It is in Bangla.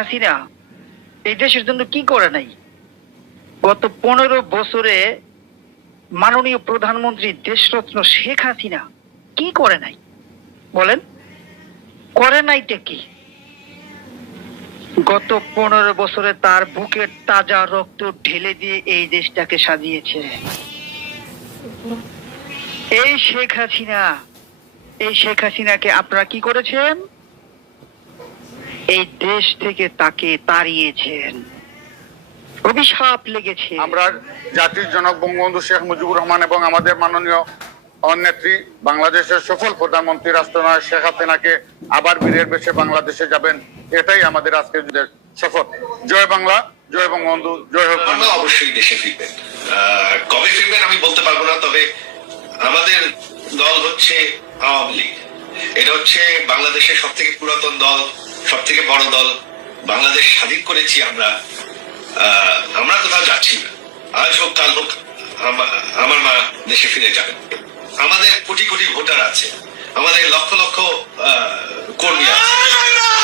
হাসিনা, এই দেশের জন্য কি করে নাই? গত পনেরো বছরে মাননীয় প্রধানমন্ত্রী দেশরত্ন শেখ হাসিনা কি করে নাই? বলেন, করে নাইটা কি? গত পনেরো বছরে তার বুকের তাজা রক্ত ঢেলে দিয়ে এই দেশটাকে সাজিয়েছে। এই শেখ হাসিনা, এই শেখ হাসিনাকে আপনারা কি করেছেন? এই দেশ থেকে তাকে তাড়িয়েছেন। অভিশাপ লেগেছে। আমরা জাতির জনক বঙ্গবন্ধু শেখ মুজিবুর রহমান এবং আমাদের মাননীয় নেত্রী বাংলাদেশের সফল প্রধানমন্ত্রী রাষ্ট্রনায়ক শেখ হাসিনাকে আবার বীরের বেশে বাংলাদেশে যাবেন। এটাই আমাদের আজকের দিনের শপথ। জয় বাংলা জয় বঙ্গবন্ধু জয় হোক অবশ্যই দেশে ফিরবেন। আহ, কবে ফিরবেন আমি বলতে পারব না তবে আমাদের দল হচ্ছে আওয়ামী লীগ। এটা হচ্ছে বাংলাদেশের সব থেকে পুরাতন দল সব থেকে বড় দল বাংলাদেশ স্বাধীন করেছি আমরা আমরা কোথাও যাচ্ছি না। আজ হোক, কাল হোক, আমা- আমার মা দেশে ফিরে যাবেন আমাদের কোটি কোটি ভোটার আছে। আমাদের লক্ষ লক্ষ কর্মী আছে।